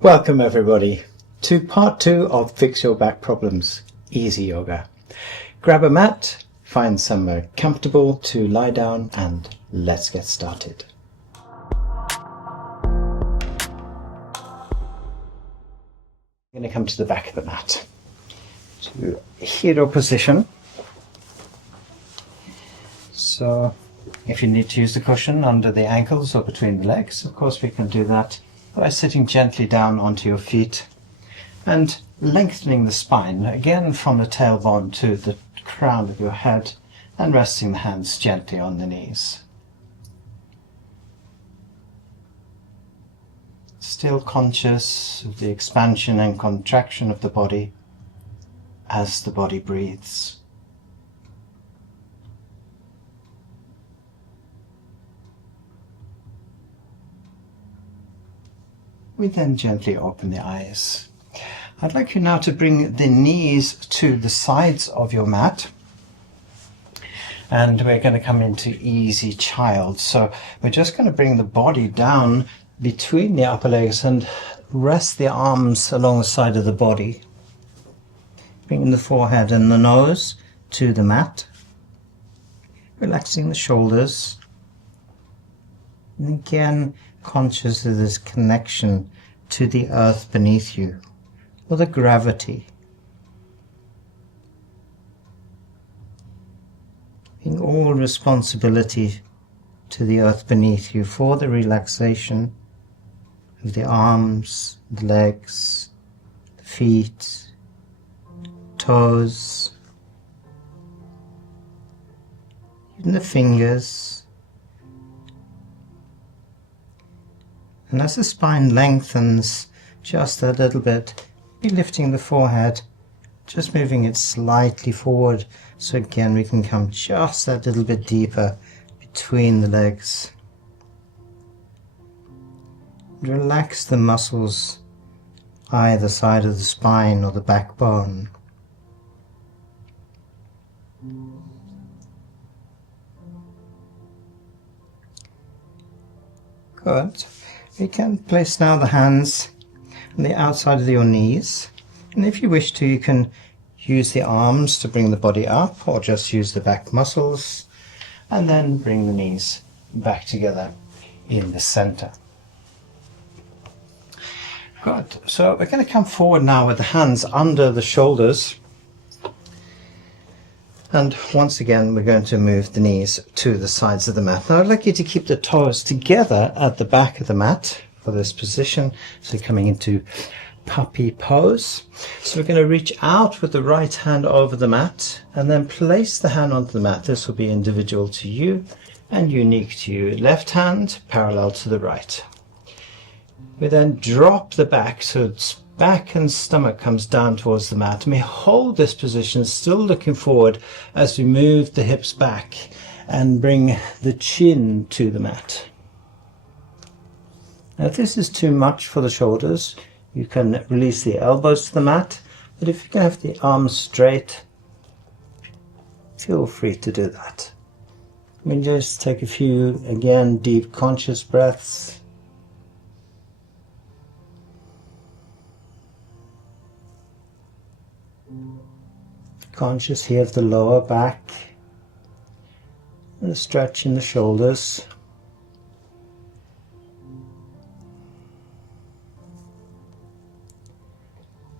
Welcome everybody to part 2 of Fix Your Back Problems Easy Yoga. Grab a mat, find somewhere comfortable to lie down, and let's get started. I'm going to come to the back of the mat to hero position. So if you need to use the cushion under the ankles or between the legs, of course we can do that by sitting gently down onto your feet and lengthening the spine, again from the tailbone to the crown of your head, and resting the hands gently on the knees. Still conscious of the expansion and contraction of the body as the body breathes. We then gently open the eyes. I'd like you now to bring the knees to the sides of your mat, and we're going to come into easy child. So we're just going to bring the body down between the upper legs and rest the arms along the side of the body, bringing the forehead and the nose to the mat, relaxing the shoulders, and again conscious of this connection to the earth beneath you, or the gravity. Giving all responsibility to the earth beneath you for the relaxation of the arms, the legs, the feet, toes, even the fingers. And as the spine lengthens just a little bit, be lifting the forehead, just moving it slightly forward, so again we can come just that little bit deeper between the legs. Relax the muscles either side of the spine or the backbone. Good. You can place now the hands on the outside of your knees, and if you wish to, you can use the arms to bring the body up, or just use the back muscles, and then bring the knees back together in the center. Good. So we're going to come forward now with the hands under the shoulders, and once again we're going to move the knees to the sides of the mat. Now I'd like you to keep the toes together at the back of the mat for this position, so coming into puppy pose. So we're going to reach out with the right hand over the mat and then place the hand onto the mat. This will be individual to you and unique to you. Left hand parallel to the right. We then drop the back, so it's back and stomach comes down towards the mat, and we hold this position still looking forward as we move the hips back and bring the chin to the mat. Now if this is too much for the shoulders, you can release the elbows to the mat, but if you can have the arms straight, feel free to do that. We just take a few, again, deep conscious breaths. Conscious here of the lower back and a stretch in the shoulders.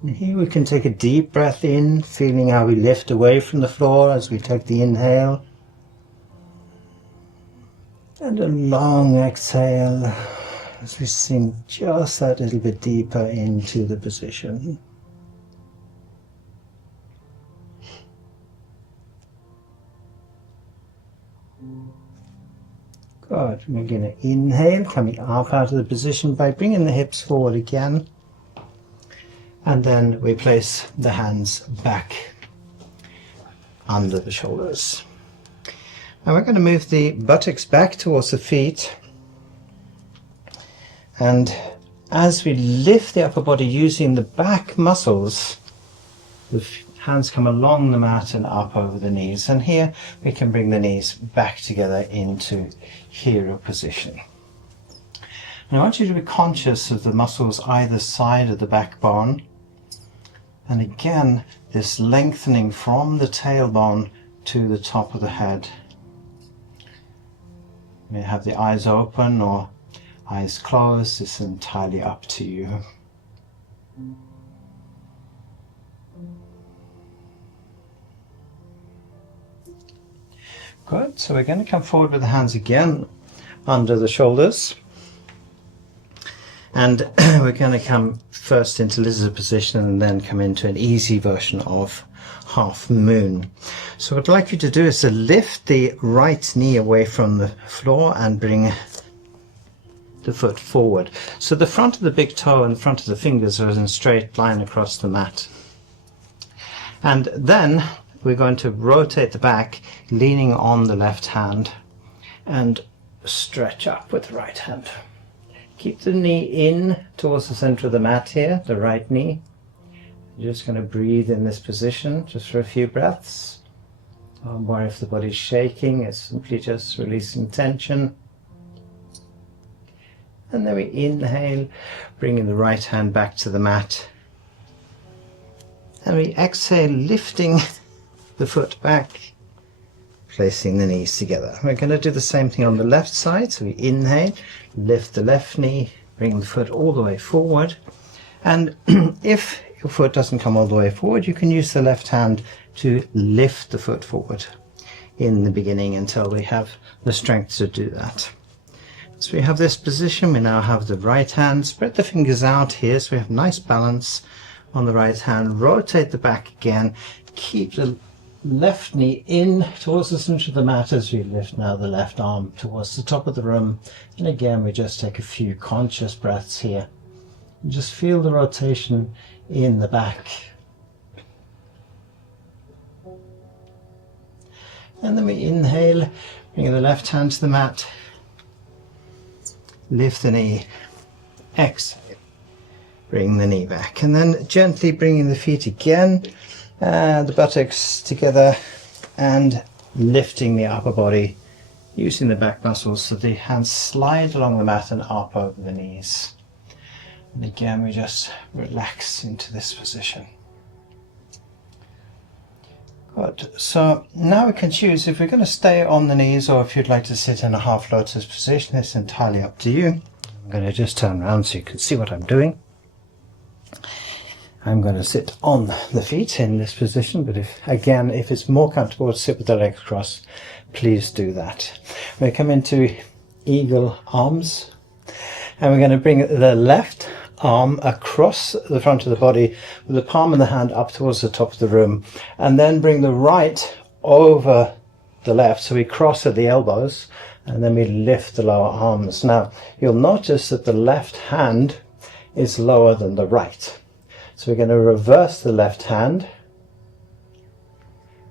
And here we can take a deep breath in, feeling how we lift away from the floor as we take the inhale, and a long exhale as we sink just that little bit deeper into the position. Good. We're going to inhale, coming up out of the position by bringing the hips forward again. And then we place the hands back under the shoulders. Now we're going to move the buttocks back towards the feet. And as we lift the upper body using the back muscles, the hands come along the mat and up over the knees. And here we can bring the knees back together into hero position. And I want you to be conscious of the muscles either side of the backbone. And again, this lengthening from the tailbone to the top of the head. You may have the eyes open or eyes closed. It's entirely up to you. Good. So we're going to come forward with the hands again under the shoulders. And we're going to come first into lizard position and then come into an easy version of half moon. So what I'd like you to do is to lift the right knee away from the floor and bring the foot forward. So the front of the big toe and the front of the fingers are in a straight line across the mat. And then we're going to rotate the back, leaning on the left hand, and stretch up with the right hand. Keep the knee in towards the center of the mat here, the right knee. You're just going to breathe in this position just for a few breaths. Don't worry if the body's shaking, it's simply just releasing tension. And then we inhale, bringing the right hand back to the mat. And we exhale, lifting the foot back, placing the knees together. We're going to do the same thing on the left side. So we inhale, lift the left knee, bring the foot all the way forward. And if your foot doesn't come all the way forward, you can use the left hand to lift the foot forward in the beginning until we have the strength to do that. So we have this position. We now have the right hand. Spread the fingers out here so we have nice balance on the right hand. Rotate the back again. Keep the left knee in towards the center of the mat as we lift now the left arm towards the top of the room. And again, we just take a few conscious breaths here. And just feel the rotation in the back. And then we inhale, bring the left hand to the mat. Lift the knee. Exhale. Bring the knee back. And then gently bringing the feet again. The buttocks together and lifting the upper body using the back muscles so the hands slide along the mat and up over the knees. And again, we just relax into this position. Good. So now we can choose if we're going to stay on the knees or if you'd like to sit in a half lotus position. It's entirely up to you. I'm going to just turn around so you can see what I'm doing. I'm going to sit on the feet in this position, but if it's more comfortable to sit with the legs crossed, please do that. We're going to come into eagle arms, and we're going to bring the left arm across the front of the body with the palm of the hand up towards the top of the room, and then bring the right over the left, so we cross at the elbows, and then we lift the lower arms. Now, you'll notice that the left hand is lower than the right. So we're going to reverse the left hand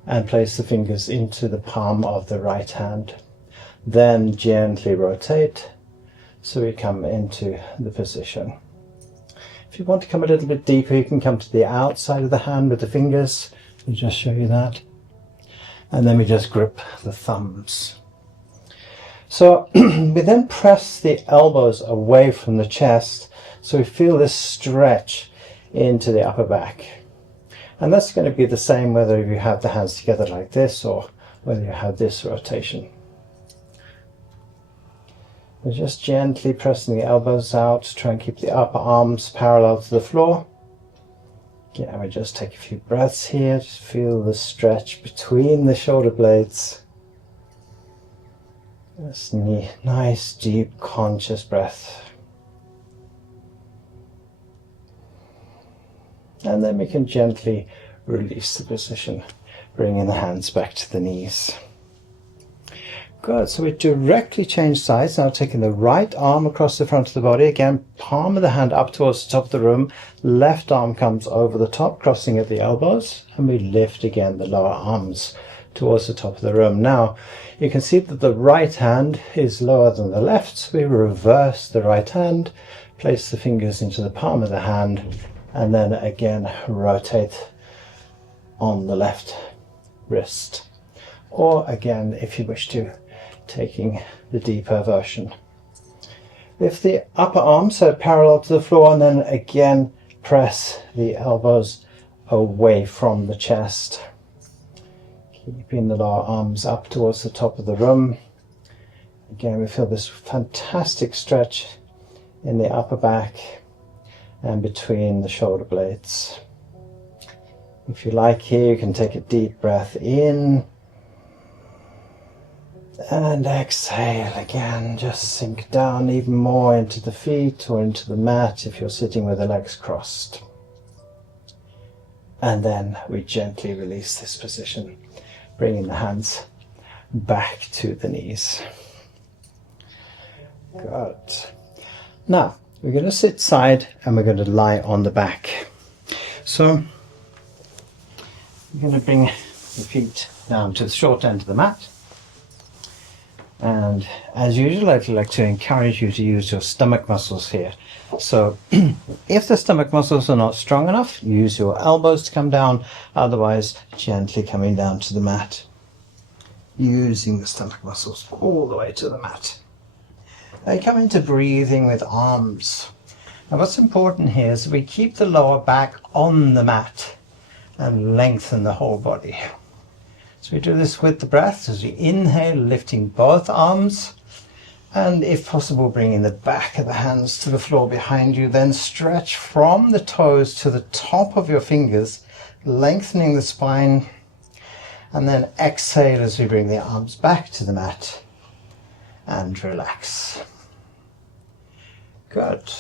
and place the fingers into the palm of the right hand. Then gently rotate so we come into the position. If you want to come a little bit deeper, you can come to the outside of the hand with the fingers. I'll just show you that. And then we just grip the thumbs. So we then press the elbows away from the chest so we feel this stretch into the upper back. And that's going to be the same whether you have the hands together like this or whether you have this rotation. We're just gently pressing the elbows out to try and keep the upper arms parallel to the floor. Yeah, we just take a few breaths here. Just feel the stretch between the shoulder blades. Just nice, deep, conscious breath. And then we can gently release the position, bringing the hands back to the knees. Good, so we directly change sides, now taking the right arm across the front of the body, again, palm of the hand up towards the top of the room, left arm comes over the top, crossing at the elbows, and we lift again the lower arms towards the top of the room. Now, you can see that the right hand is lower than the left, so we reverse the right hand, place the fingers into the palm of the hand, and then again rotate on the left wrist. Or again, if you wish to, taking the deeper version. Lift the upper arm so parallel to the floor, and then again press the elbows away from the chest. Keeping the lower arms up towards the top of the room. Again, we feel this fantastic stretch in the upper back and between the shoulder blades. If you like here, you can take a deep breath in and exhale again. Just sink down even more into the feet or into the mat if you're sitting with the legs crossed. And then we gently release this position, bringing the hands back to the knees. Good. Now, we're going to sit side and we're going to lie on the back. So, we're going to bring the feet down to the short end of the mat. And as usual, I'd like to encourage you to use your stomach muscles here. So if the stomach muscles are not strong enough, use your elbows to come down. Otherwise, gently coming down to the mat. Using the stomach muscles all the way to the mat. Now you come into breathing with arms. Now what's important here is we keep the lower back on the mat and lengthen the whole body. So we do this with the breath as we inhale, lifting both arms, and if possible bringing the back of the hands to the floor behind you. Then stretch from the toes to the top of your fingers, lengthening the spine, and then exhale as we bring the arms back to the mat and relax. Good.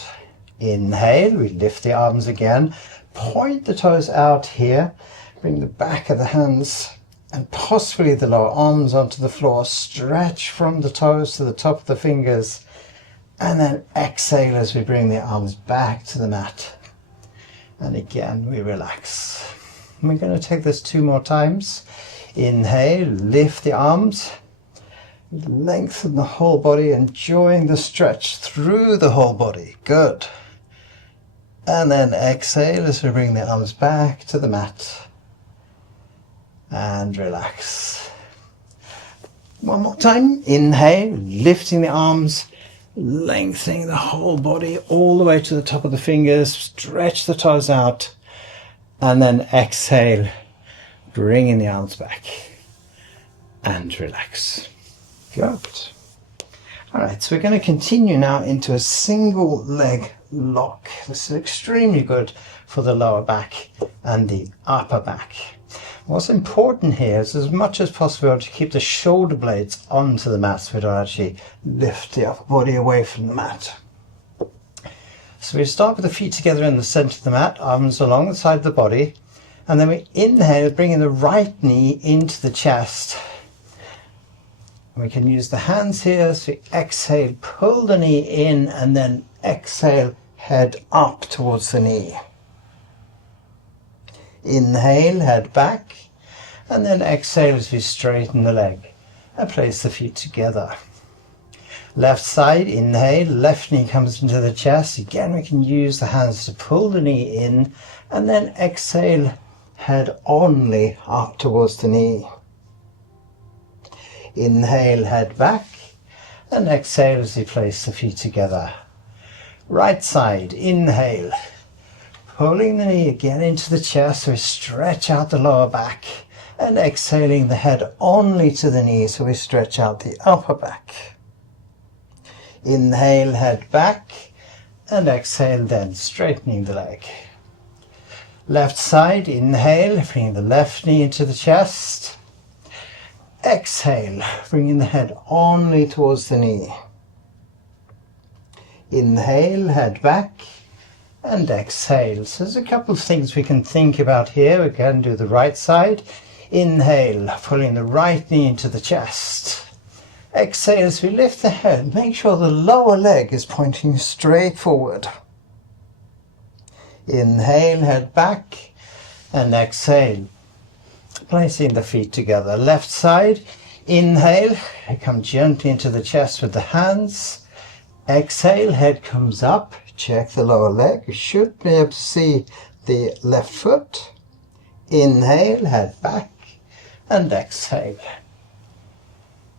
Inhale, we lift the arms again, point the toes out here, bring the back of the hands and possibly the lower arms onto the floor, stretch from the toes to the top of the fingers, and then exhale as we bring the arms back to the mat. And again, we relax. And we're going to take this 2 more times. Inhale, lift the arms, lengthen the whole body, enjoying the stretch through the whole body. Good. And then exhale as we bring the arms back to the mat. And relax. 1 more time. Inhale, lifting the arms, lengthening the whole body all the way to the top of the fingers. Stretch the toes out. And then exhale, bringing the arms back. And relax. Good. Alright, so we're going to continue now into a single leg lock. This is extremely good for the lower back and the upper back. What's important here is as much as possible to keep the shoulder blades onto the mat so we don't actually lift the upper body away from the mat. So we start with the feet together in the center of the mat, arms along the side of the body, and then we inhale, bringing the right knee into the chest. And we can use the hands here, so we exhale, pull the knee in, and then exhale, head up towards the knee. Inhale, head back, and then exhale as we straighten the leg and place the feet together. Left side, inhale, left knee comes into the chest. Again, we can use the hands to pull the knee in, and then exhale, head only up towards the knee. Inhale, head back, and exhale as we place the feet together. Right side, inhale, pulling the knee again into the chest, so we stretch out the lower back, and exhaling the head only to the knee, so we stretch out the upper back. Inhale, head back, and exhale, then straightening the leg. Left side, inhale, bringing the left knee into the chest. Exhale, bringing the head only towards the knee. Inhale, head back, and exhale. So there's a couple of things we can think about here. We can do the right side. Inhale, pulling the right knee into the chest. Exhale as we lift the head. Make sure the lower leg is pointing straight forward. Inhale, head back, and exhale, placing the feet together. Left side, inhale, come gently into the chest with the hands. Exhale, head comes up, check the lower leg. You should be able to see the left foot. Inhale, head back, and exhale.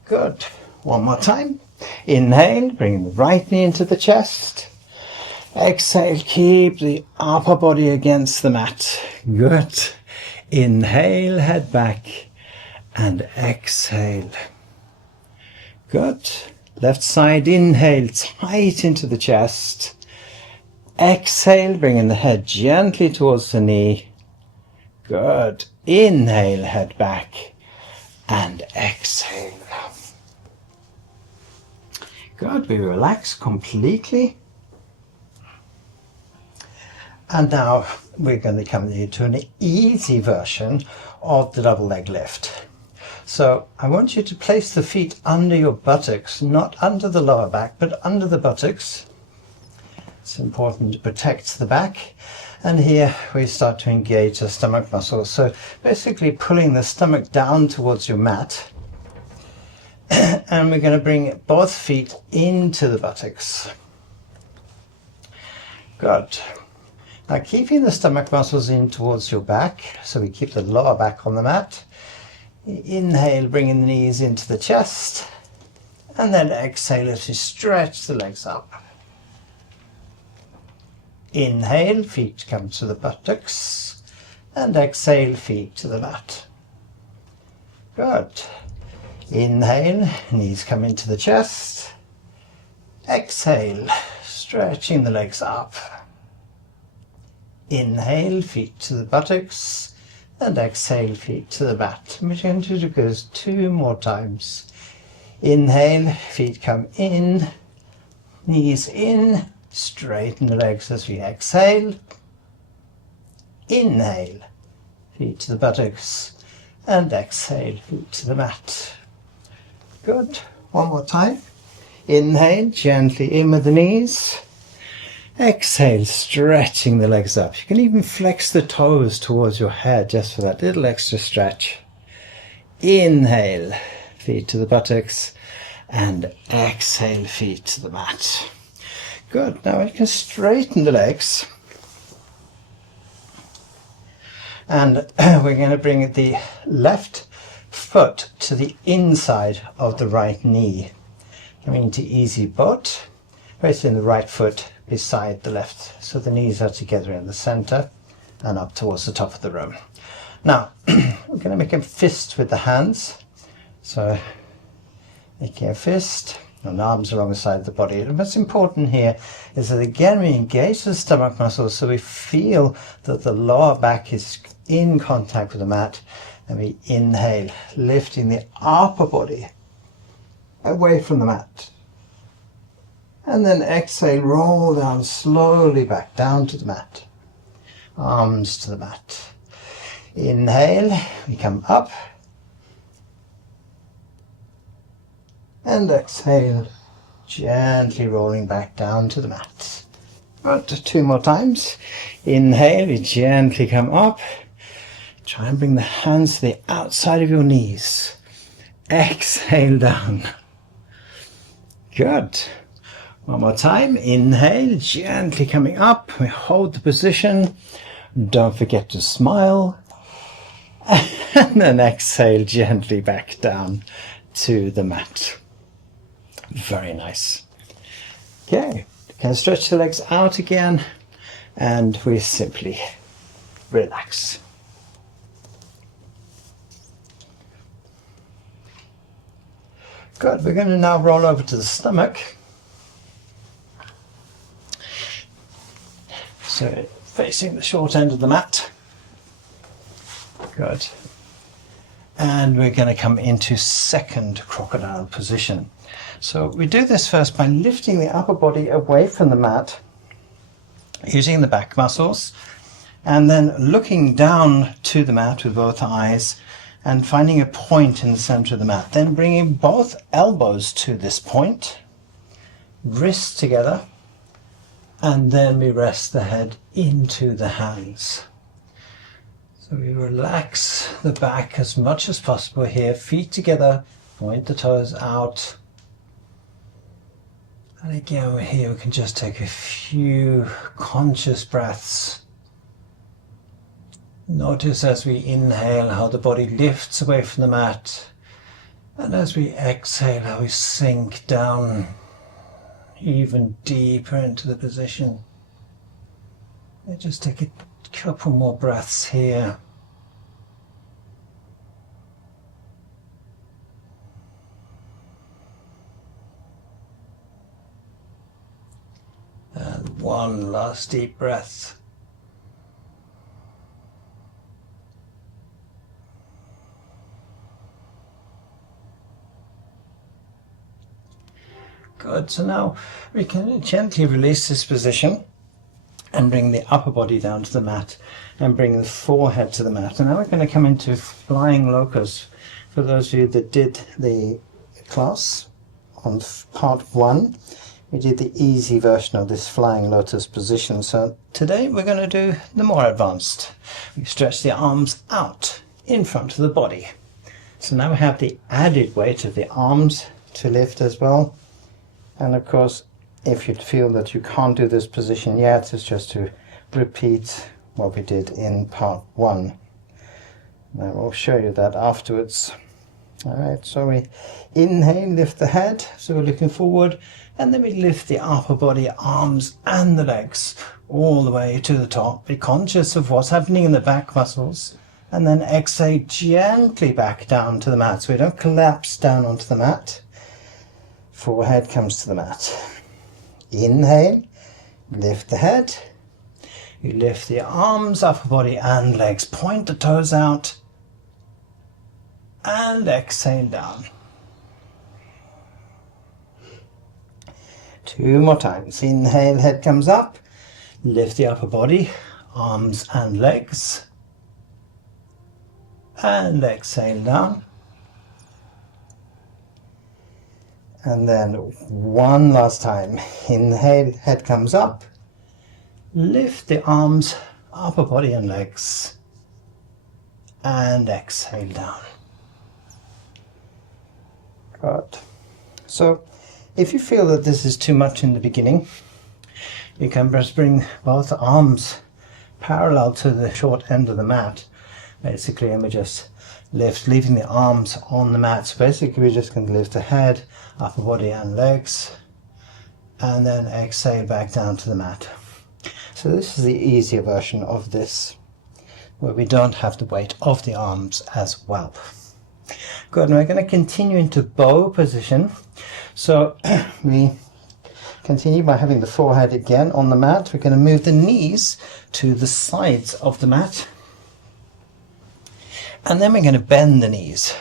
Good. 1 more time. Inhale, bring the right knee into the chest. Exhale, keep the upper body against the mat. Good. Inhale, head back, and exhale. Good. Left side, inhale, tight into the chest. Exhale, bringing the head gently towards the knee. Good. Inhale, head back, and exhale. Good. We relax completely. And now we're going to come into an easy version of the double leg lift. So I want you to place the feet under your buttocks, not under the lower back, but under the buttocks. It's important to protect the back. And here we start to engage the stomach muscles. So basically pulling the stomach down towards your mat. And we're going to bring both feet into the buttocks. Good. Now keeping the stomach muscles in towards your back, so we keep the lower back on the mat. Inhale, bringing the knees into the chest, and then exhale as you stretch the legs up. Inhale, feet come to the buttocks, and exhale, feet to the mat. Good. Inhale, knees come into the chest. Exhale, stretching the legs up. Inhale, feet to the buttocks, and exhale, feet to the mat. We're going to do this 2 more times. Inhale, feet come in, knees in, straighten the legs as we exhale. Inhale, feet to the buttocks, and exhale, feet to the mat. Good. 1 more time. Inhale, gently in with the knees. Exhale, stretching the legs up. You can even flex the toes towards your head just for that little extra stretch. Inhale, feet to the buttocks, and exhale, feet to the mat. Good. Now you can straighten the legs. And we're going to bring the left foot to the inside of the right knee. Coming into easy boat, placing the right foot beside the left, so the knees are together in the center and up towards the top of the room. Now we're going to make a fist with the hands, so making a fist and arms alongside the body. And what's important here is that again we engage the stomach muscles, so we feel that the lower back is in contact with the mat, and we inhale, lifting the upper body away from the mat. And then exhale, roll down slowly back down to the mat. Arms to the mat. Inhale, we come up. And exhale, gently rolling back down to the mat. Good. 2 more times. Inhale, we gently come up. Try and bring the hands to the outside of your knees. Exhale down. Good. 1 more time. Inhale, gently coming up. We hold the position. Don't forget to smile. And then exhale gently back down to the mat. Very nice. Okay, you can stretch the legs out again, and we simply relax. Good. We're going to now roll over to the stomach. So facing the short end of the mat. Good. And we're going to come into second crocodile position. So we do this first by lifting the upper body away from the mat, using the back muscles, and then looking down to the mat with both eyes and finding a point in the center of the mat. Then bringing both elbows to this point, wrists together, and then we rest the head into the hands. So we relax the back as much as possible here, feet together, point the toes out. And again, here we can just take a few conscious breaths. Notice as we inhale how the body lifts away from the mat, And as we exhale, we sink down even deeper into the position. And just take a couple more breaths here. And one last deep breath. Good, so now we can gently release this position and bring the upper body down to the mat and bring the forehead to the mat. And now we're going to come into Flying Locust. For those of you that did the class on part 1, we did the easy version of this Flying Lotus position. So today we're going to do the more advanced. We stretch the arms out in front of the body. So now we have the added weight of the arms to lift as well. And of course, if you feel that you can't do this position yet, it's just to repeat what we did in part 1. And we'll show you that afterwards. Alright, so we inhale, lift the head, so we're looking forward, and then we lift the upper body, arms and the legs all the way to the top. Be conscious of what's happening in the back muscles, and then exhale gently back down to the mat, so we don't collapse down onto the mat. Forehead comes to the mat. Inhale, lift the head. You lift the arms, upper body and legs. Point the toes out. And exhale down. 2 more times. Inhale, head comes up. Lift the upper body, arms and legs. And exhale down. And then one last time. Inhale, head comes up. Lift the arms, upper body and legs. And exhale down. Good. So if you feel that this is too much in the beginning, you can just bring both arms parallel to the short end of the mat. Basically, and we just lift, leaving the arms on the mat. So basically we're just going to lift the head, upper body and legs, and then exhale back down to the mat. So this is the easier version of this, where we don't have the weight of the arms as well. Good, and we're going to continue into bow position. So we continue by having the forehead again on the mat. We're going to move the knees to the sides of the mat. And then we're going to bend the knees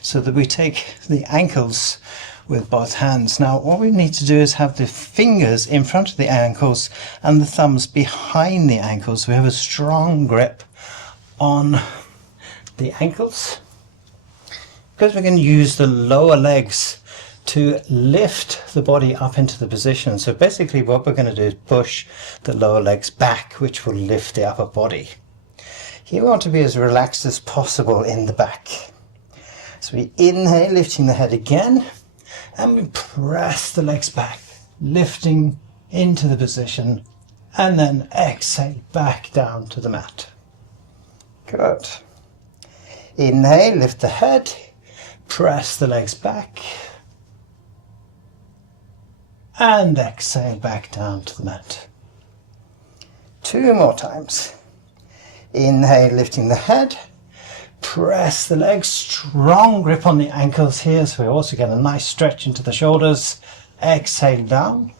so that we take the ankles with both hands. Now what we need to do is have the fingers in front of the ankles and the thumbs behind the ankles. We have a strong grip on the ankles because we're going to use the lower legs to lift the body up into the position. So basically what we're going to do is push the lower legs back, which will lift the upper body. You want to be as relaxed as possible in the back. So we inhale, lifting the head again, and we press the legs back, lifting into the position, and then exhale back down to the mat. Good. Inhale, lift the head, press the legs back, and exhale back down to the mat. 2 more times. Inhale, lifting the head, press the legs, strong grip on the ankles here, so we also get a nice stretch into the shoulders. Exhale down.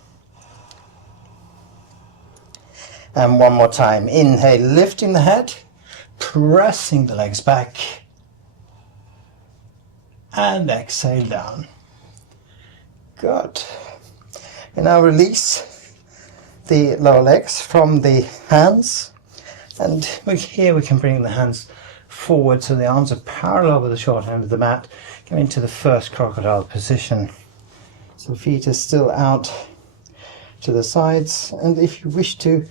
And one more time. Inhale, lifting the head, pressing the legs back, and exhale down. Good. And now release the lower legs from the hands. And here we can bring the hands forward so the arms are parallel with the short end of the mat, going to the first crocodile position. So feet are still out to the sides, and if you wish to,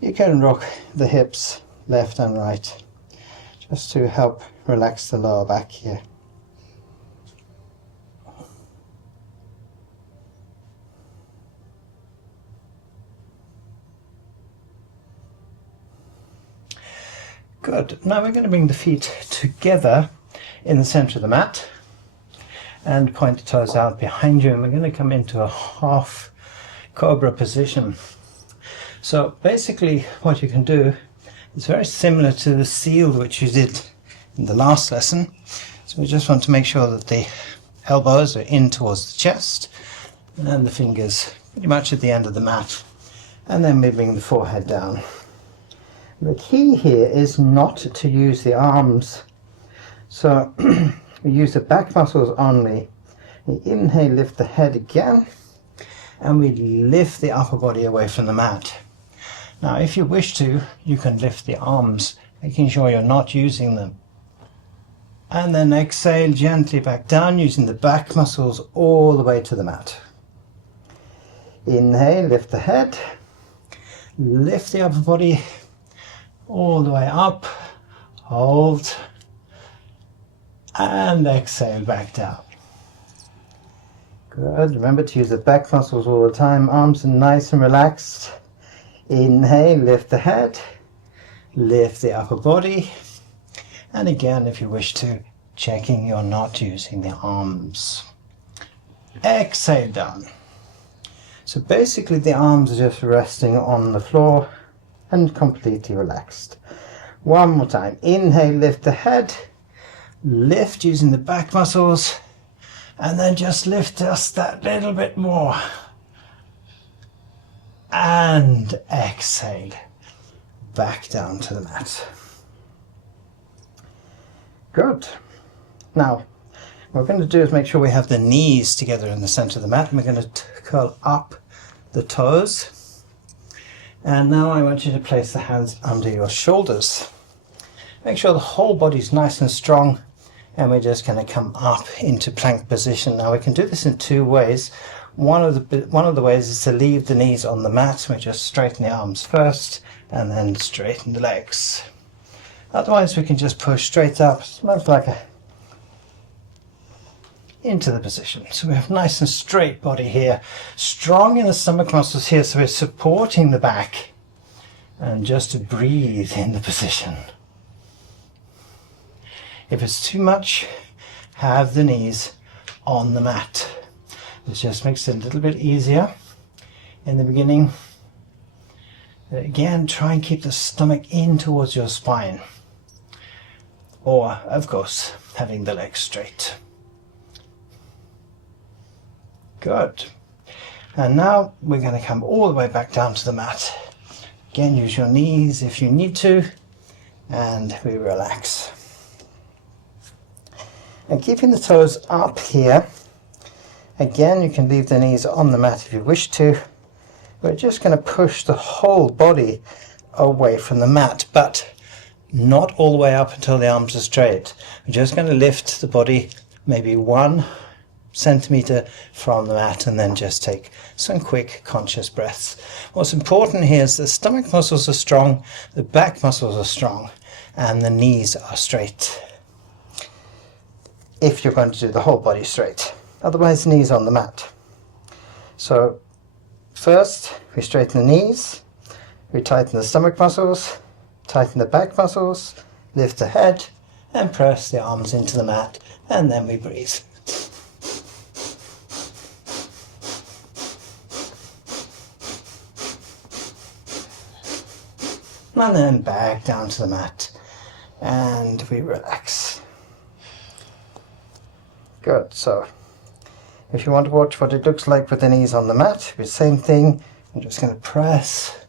you can rock the hips left and right, just to help relax the lower back here. Good. Now we're going to bring the feet together in the center of the mat. and point the toes out behind you, and we're going to come into a half Cobra position. So basically what you can do is very similar to the seal which you did in the last lesson. So we just want to make sure that the elbows are in towards the chest and the fingers pretty much at the end of the mat, and then we bring the forehead down. The key here is not to use the arms, so we use the back muscles only. We inhale, lift the head again, and we lift the upper body away from the mat. Now if you wish to, you can lift the arms, making sure you're not using them. And then exhale gently back down, using the back muscles all the way to the mat. Inhale, lift the head, lift the upper body all the way up, hold, and exhale back down. Good. Remember to use the back muscles all the time. Arms are nice and relaxed. Inhale, lift the head, lift the upper body, and again, if you wish to, checking you're not using the arms. Exhale down. So basically the arms are just resting on the floor and completely relaxed. One more time. Inhale, lift the head, lift using the back muscles, and then just lift just that little bit more. And exhale back down to the mat. Good. Now what we're going to do is make sure we have the knees together in the center of the mat, and we're going to curl up the toes. And now I want you to place the hands under your shoulders. Make sure the whole body's nice and strong, and we're just going to come up into plank position. Now we can do this in two ways. One of the ways is to leave the knees on the mat. We just straighten the arms first and then straighten the legs. Otherwise we can just push straight up, sort like into the position. So we have nice and straight body here, strong in the stomach muscles here, so we're supporting the back, and just to breathe in the position. If it's too much, have the knees on the mat. This just makes it a little bit easier in the beginning. Again, try and keep the stomach in towards your spine, or of course having the legs straight. Good. And now we're going to come all the way back down to the mat. Again, use your knees if you need to, and we relax. And keeping the toes up here, again you can leave the knees on the mat if you wish to. We're just going to push the whole body away from the mat, but not all the way up until the arms are straight. We're just going to lift the body maybe 1 centimeter from the mat, and then just take some quick conscious breaths. What's important here is the stomach muscles are strong, the back muscles are strong, and the knees are straight, if you're going to do the whole body straight. Otherwise, knees on the mat. So first we straighten the knees, we tighten the stomach muscles, tighten the back muscles, lift the head, and press the arms into the mat, and then we breathe. And then back down to the mat, and we relax. Good. So if you want to watch what it looks like with the knees on the mat, the same thing. I'm just going to press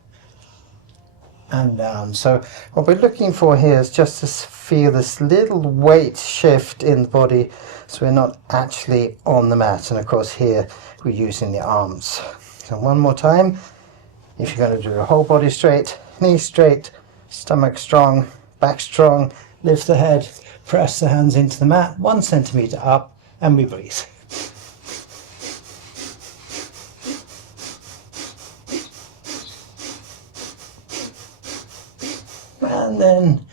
and down. So what we're looking for here is just to feel this little weight shift in the body, so we're not actually on the mat. And of course here we're using the arms. So one more time. If you're going to do the whole body straight, knees straight, stomach strong, back strong, lift the head, press the hands into the mat 1 centimeter up, and we breathe. And then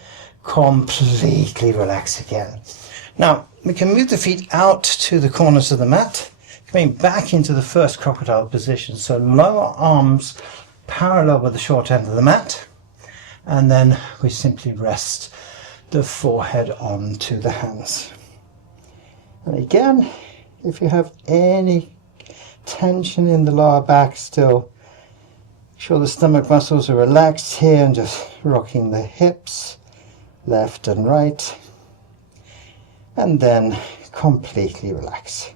completely relax again. Now we can move the feet out to the corners of the mat, coming back into the first crocodile position. So lower arms parallel with the short end of the mat, and then we simply rest the forehead onto the hands. And again, If you have any tension in the lower back still, make sure the stomach muscles are relaxed here, and just rocking the hips left and right, and then completely relax.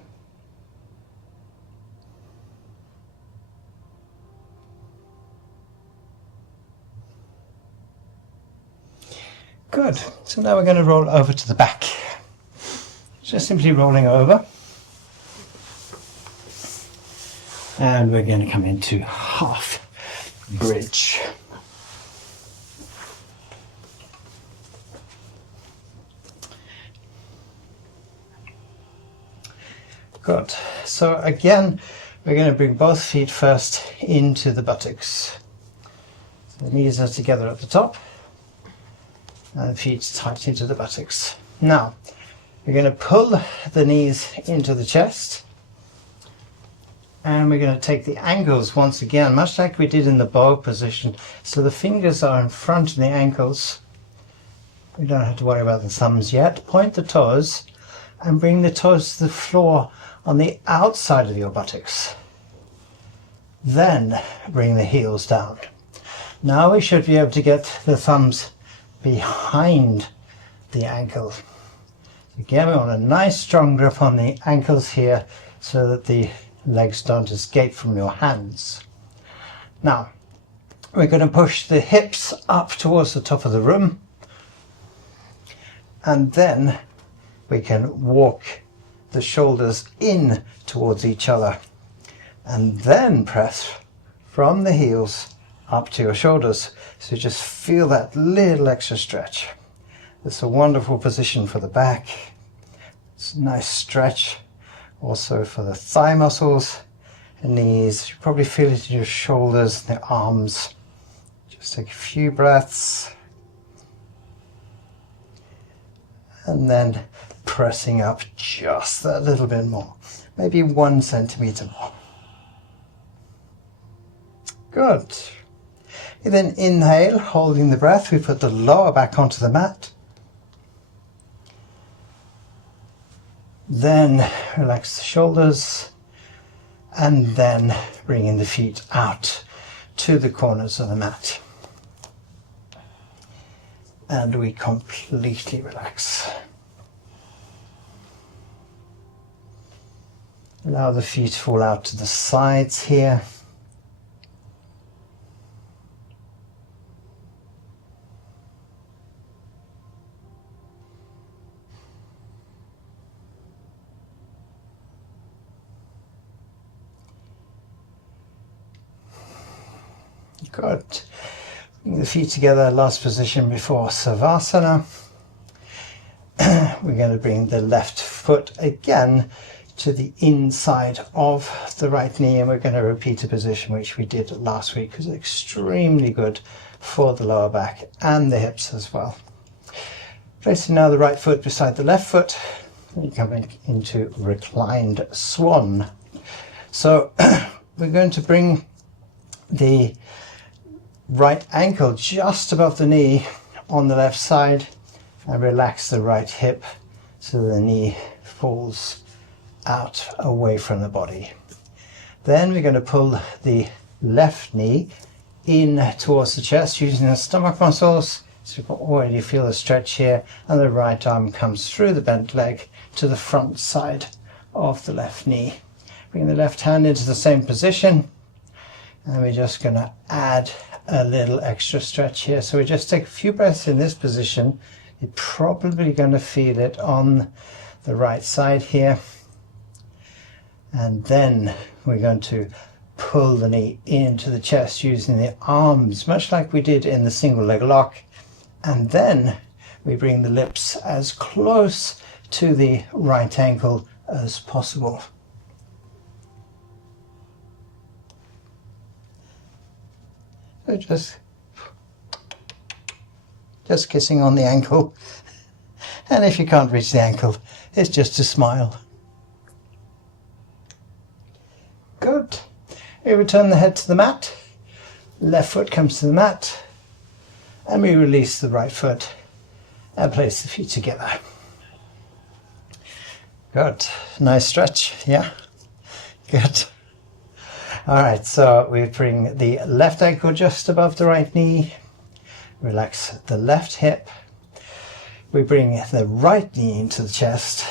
Good. So now we're going to roll over to the back. Just simply rolling over. And we're going to come into half bridge. Good. So again, we're going to bring both feet first into the buttocks. So the knees are together at the top, and the feet tight into the buttocks. Now, we're going to pull the knees into the chest, and we're going to take the ankles once again, much like we did in the bow position. So the fingers are in front of the ankles. We don't have to worry about the thumbs yet. Point the toes and bring the toes to the floor on the outside of your buttocks. Then bring the heels down. Now we should be able to get the thumbs behind the ankle. Again, we want a nice strong grip on the ankles here so that the legs don't escape from your hands. Now, we're going to push the hips up towards the top of the room, and then we can walk the shoulders in towards each other, and then press from the heels up to your shoulders. So just feel that little extra stretch. It's a wonderful position for the back. It's a nice stretch also for the thigh muscles and knees. You probably feel it in your shoulders and the arms. Just take a few breaths, and then pressing up just that little bit more, maybe 1 centimeter more. Good. You then inhale, holding the breath. We put the lower back onto the mat. Then relax the shoulders, and then bringing the feet out to the corners of the mat. And we completely relax. Allow the feet to fall out to the sides here. Good. Bring the feet together, last position before Savasana. We're going to bring the left foot again to the inside of the right knee, and we're going to repeat a position which we did last week, because it's extremely good for the lower back and the hips as well. Placing now the right foot beside the left foot, and coming into Reclined Swan. So we're going to bring the right ankle just above the knee on the left side and relax the right hip so the knee falls out away from the body. Then we're going to pull the left knee in towards the chest using the stomach muscles. So you can already feel the stretch here, and the right arm comes through the bent leg to the front side of the left knee. Bring the left hand into the same position, and we're just going to add a little extra stretch here. So we just take a few breaths in this position. You're probably going to feel it on the right side here. And then we're going to pull the knee into the chest using the arms, much like we did in the single leg lock. And then we bring the lips as close to the right ankle as possible. So just kissing on the ankle. And if you can't reach the ankle, it's just to smile. Good. We return the head to the mat. Left foot comes to the mat. And we release the right foot and place the feet together. Good. Nice stretch. Yeah. Good. All right, so we bring the left ankle just above the right knee. Relax the left hip. We bring the right knee into the chest,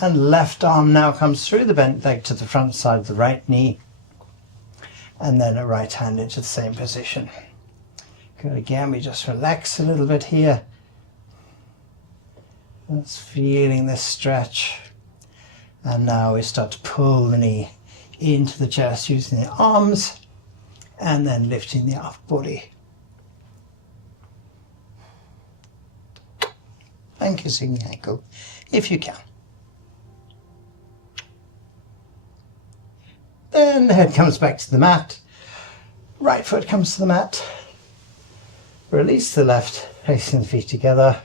and left arm now comes through the bent leg to the front side of the right knee, and then a right hand into the same position. Good. Again, we just relax a little bit here. Just feeling this stretch. And now we start to pull the knee into the chest using the arms, and then lifting the upper body. And kissing the ankle if you can. Then the head comes back to the mat. Right foot comes to the mat. Release the left, placing the feet together.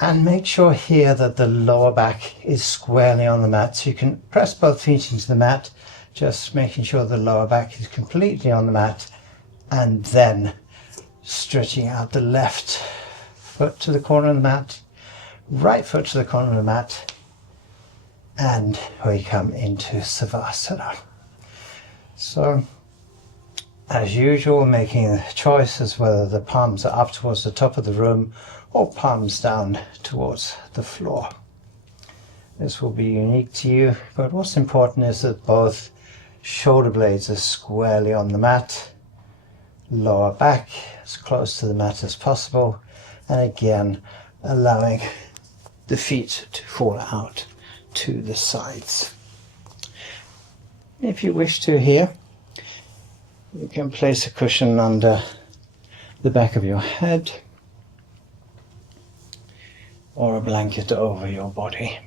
And make sure here that the lower back is squarely on the mat. So you can press both feet into the mat, just making sure the lower back is completely on the mat. And then stretching out the left foot to the corner of the mat, right foot to the corner of the mat. And we come into Savasana. So, as usual, making the choice as whether the palms are up towards the top of the room or palms down towards the floor. This will be unique to you, but what's important is that both shoulder blades are squarely on the mat, lower back as close to the mat as possible, and again allowing the feet to fall out to the sides. If you wish to here, you can place a cushion under the back of your head or a blanket over your body.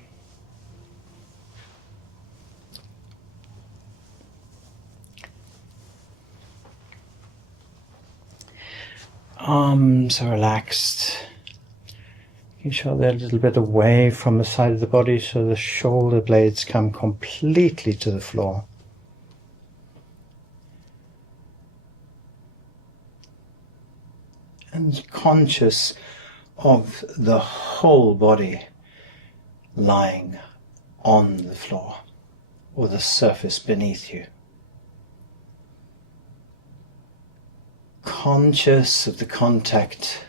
Arms are relaxed. Making sure they're a little bit away from the side of the body so the shoulder blades come completely to the floor. And conscious of the whole body lying on the floor or the surface beneath you. Conscious of the contact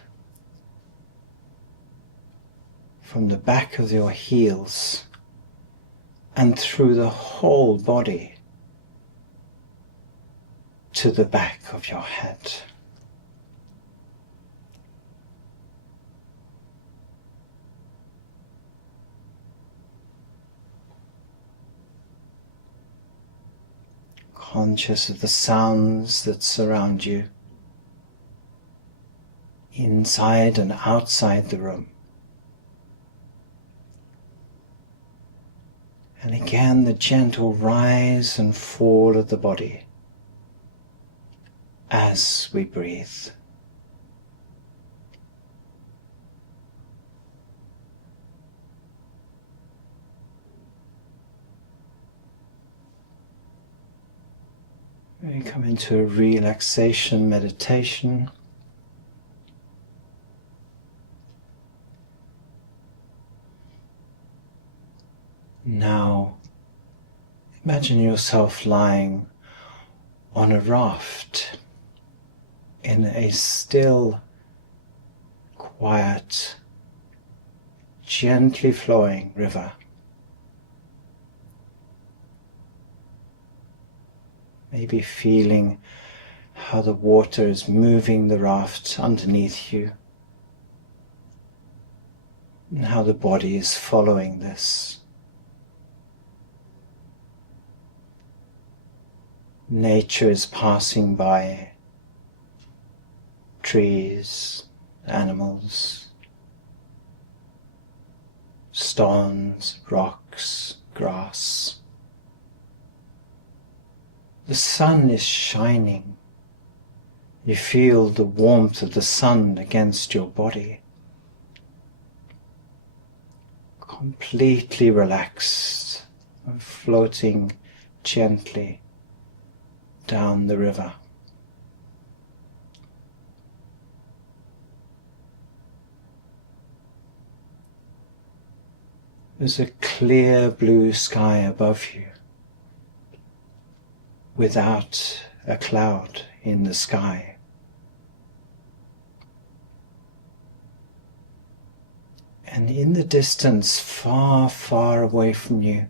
from the back of your heels and through the whole body to the back of your head. Conscious of the sounds that surround you, inside and outside the room. And again, the gentle rise and fall of the body as we breathe. We come into a relaxation meditation. Now, imagine yourself lying on a raft in a still, quiet, gently flowing river. Maybe feeling how the water is moving the raft underneath you, and how the body is following this. Nature is passing by, trees, animals, stones, rocks, grass. The sun is shining. You feel the warmth of the sun against your body. Completely relaxed and floating gently down the river. There's a clear blue sky above you, without a cloud in the sky. And in the distance, far, far away from you,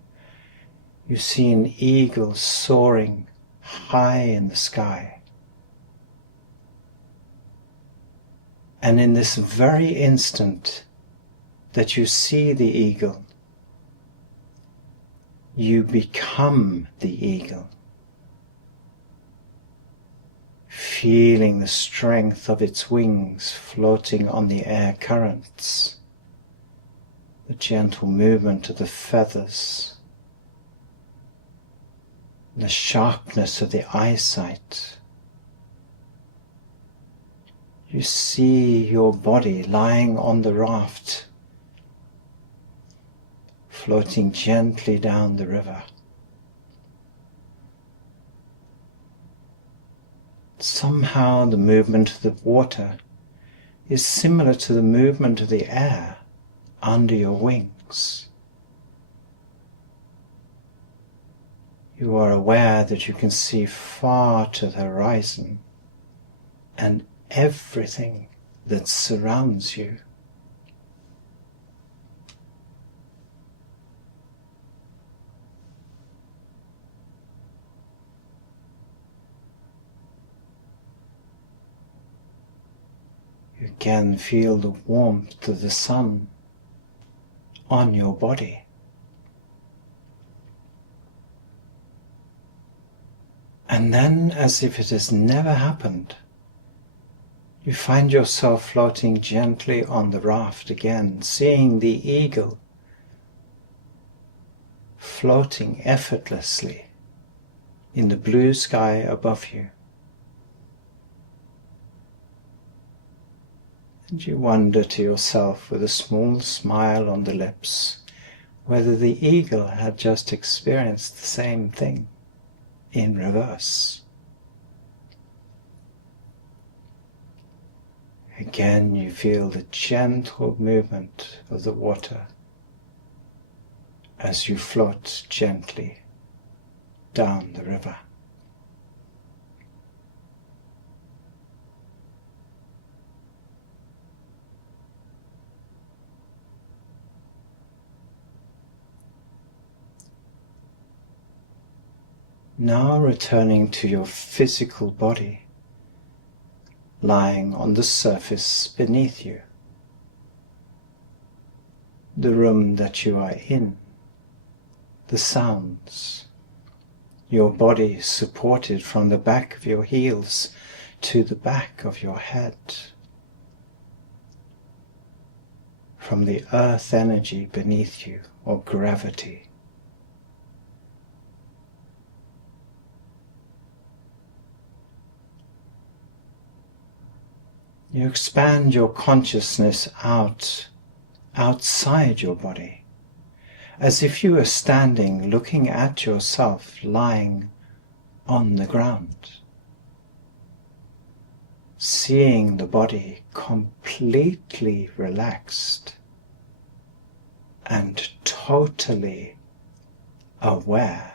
you see an eagle soaring high in the sky. And in this very instant that you see the eagle, you become the eagle, feeling the strength of its wings floating on the air currents, the gentle movement of the feathers, the sharpness of the eyesight. You see your body lying on the raft, floating gently down the river. Somehow the movement of the water is similar to the movement of the air under your wings. You are aware that you can see far to the horizon and everything that surrounds you. You can feel the warmth of the sun on your body. And then, as if it has never happened, you find yourself floating gently on the raft again, seeing the eagle floating effortlessly in the blue sky above you. And you wonder to yourself with a small smile on the lips whether the eagle had just experienced the same thing in reverse. Again, you feel the gentle movement of the water as you float gently down the river. Now returning to your physical body, lying on the surface beneath you, the room that you are in, the sounds, your body supported from the back of your heels to the back of your head, from the earth energy beneath you, or gravity. You expand your consciousness outside your body, as if you were standing looking at yourself lying on the ground, seeing the body completely relaxed and totally aware.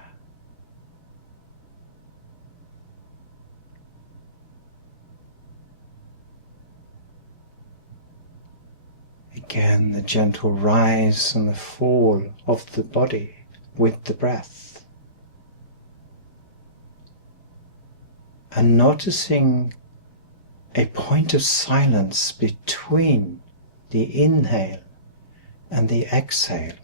Again, the gentle rise and the fall of the body with the breath. And noticing a point of silence between the inhale and the exhale.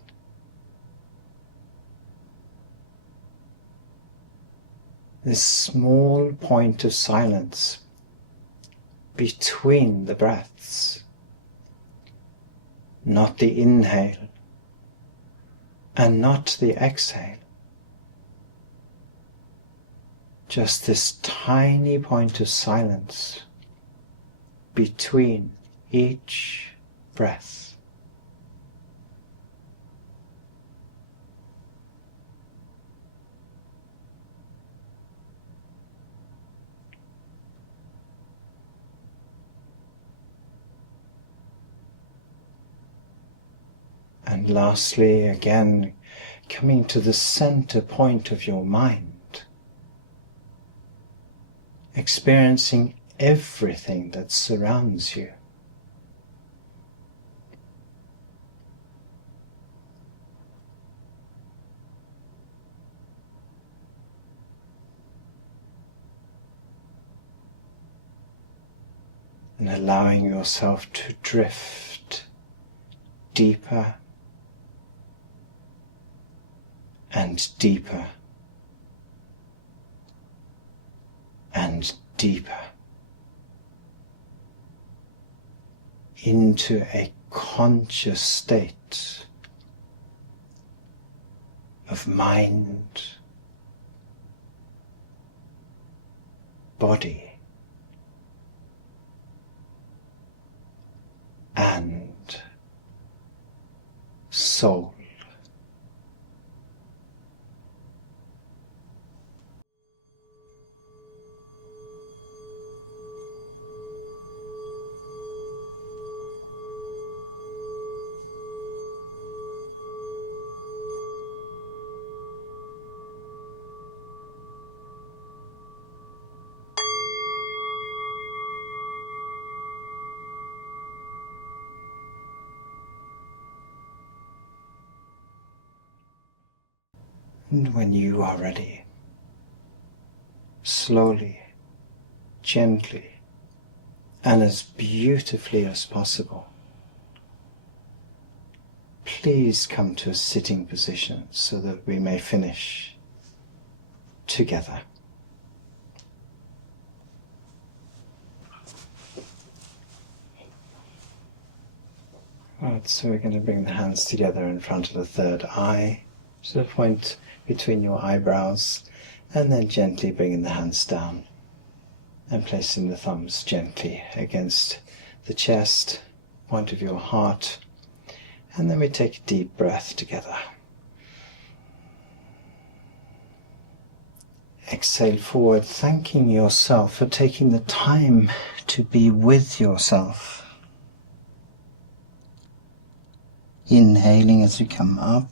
This small point of silence between the breaths. Not the inhale and not the exhale. Just this tiny point of silence between each breath. And lastly, again, coming to the center point of your mind, experiencing everything that surrounds you. And allowing yourself to drift deeper and deeper and deeper into a conscious state of mind, body, and soul. And when you are ready, slowly, gently, and as beautifully as possible, please come to a sitting position so that we may finish together. Right, so we're going to bring the hands together in front of the third eye, to the point between your eyebrows, and then gently bringing the hands down and placing the thumbs gently against the chest, point of your heart, and then we take a deep breath together. Exhale forward, thanking yourself for taking the time to be with yourself. Inhaling as you come up,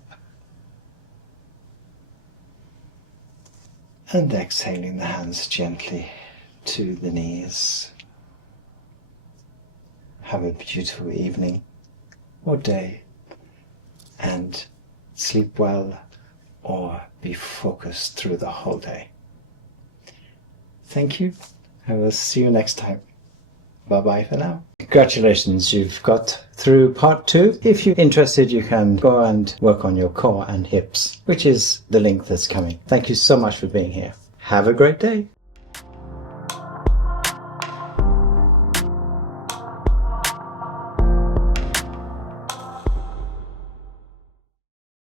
and exhaling the hands gently to the knees. Have a beautiful evening or day, and sleep well or be focused through the whole day. Thank you. I will see you next time. Bye-bye for now. Congratulations, you've got through part 2. If you're interested, you can go and work on your core and hips, which is the link that's coming. Thank you so much for being here. Have a great day.